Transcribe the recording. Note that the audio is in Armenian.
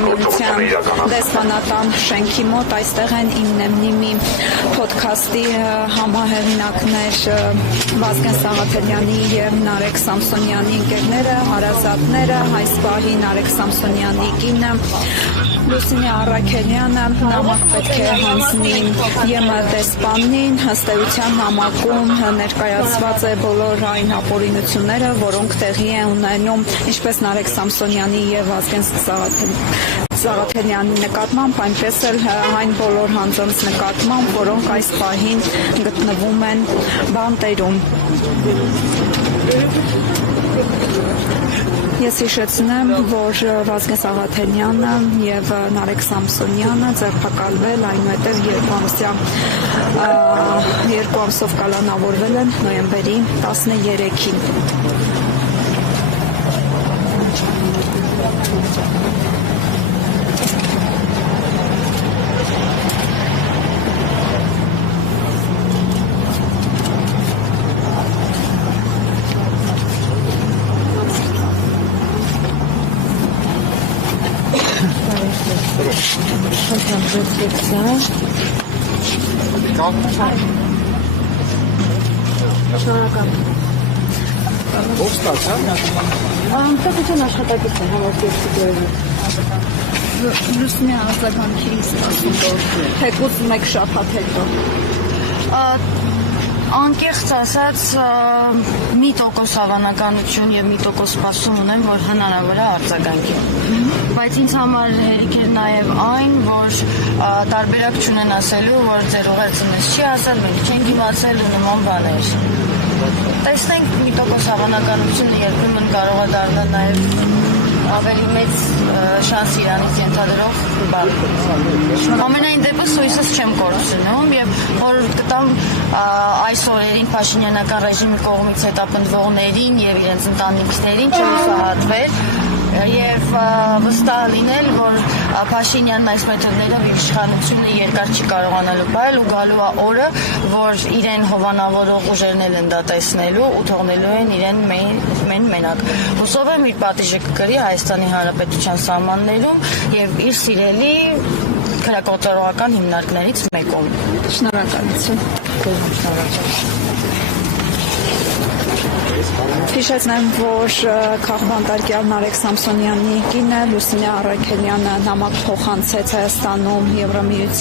Եվրամիության դեսպանատան շենքի մոտ այստեղ են Իննեմնի մի փոդքասթի համահեղինակներ Վազգեն Սաղաթելյանի եւ Նարեկ Սամսոնյանի ընկերները, հարազատները, այս պահի Նարեկ Սամսոնյանի կինը Լուսինե Առաքելյանը նամակ պետք է հանձնի ԵՄ դեսպանին, ըստ էության նամակում ներկայացված է բոլոր այն ապօրինությունները, որոնք տեղի են ունենում ինչպես Նարեկ Սամսոնյանի եւ Վազգեն Սաղաթելյանի նկատմամբ, այնպես էլ այն բոլոր հանձնած նկատմամբ, որոնք այս պահին գտնվում են բանտերում։ Ես հիշեցնեմ, որ Վազգեն Սաղաթելյանը եւ Նարեկ Սամսոնյանը ձերբակալվել, այնուհետև երկու ամսով կալանավորվել են նոյեմբերի 13-ին։ Պետության աշխատակից է համակերպությունների։ Լուսինե արձագանքի ստացում, թեկուզ մեկ շաբաթ հետո։ Անկեղծ ասած, մի տոկոս հավանականություն եւ մի տոկոս սպասում ունեմ, որ հնարավոր է արձագանքի։ Բայց ինձ համար հերիք էր նաեւ այն, որ տարբերակ չունեն ասելու, որ ձեր ուղերձը մեզ չի ասել, մենք չենք իմացել ու նման բաներ։ Տեսնենք մի տոկոս հավանականությունը երբեմն կարող է դառնալ նաեւ ավելի մեծ շանս իրանից ենթադրող բան։ Ամենայն դեպս հույսս չեմ կորցնում եւ որ կտամ այս օրերին Փաշինյանական ռեժիմի կողմից հետապնդվողներին եւ իրենց ընտանիքներին չհուսահատվել եւ վստահ լինել, որ Փաշինյանն այս մեթոդներով իր իշխանությունը երկար չի կարողանալու պահել ու գալու է օրը, որ իրեն հովանավորող ուժերն են դա տեսնելու ու թողնելու են իրեն մենակ։ Հուսով եմ իր պատիժը կկրի Հայաստանի Հանրապետության սահմաններում եւ իր սիրելի քրեակոծորողական հիմնարկներից մեկում։ Շնորհակալություն։ Հիշեցնեմ, որ քաղբանտարկյալ Նարեկ Սամսոնյանի կինը Լուսինե Առաքելյանը նամակ փոխանցեց Հայաստանում Եվրամիության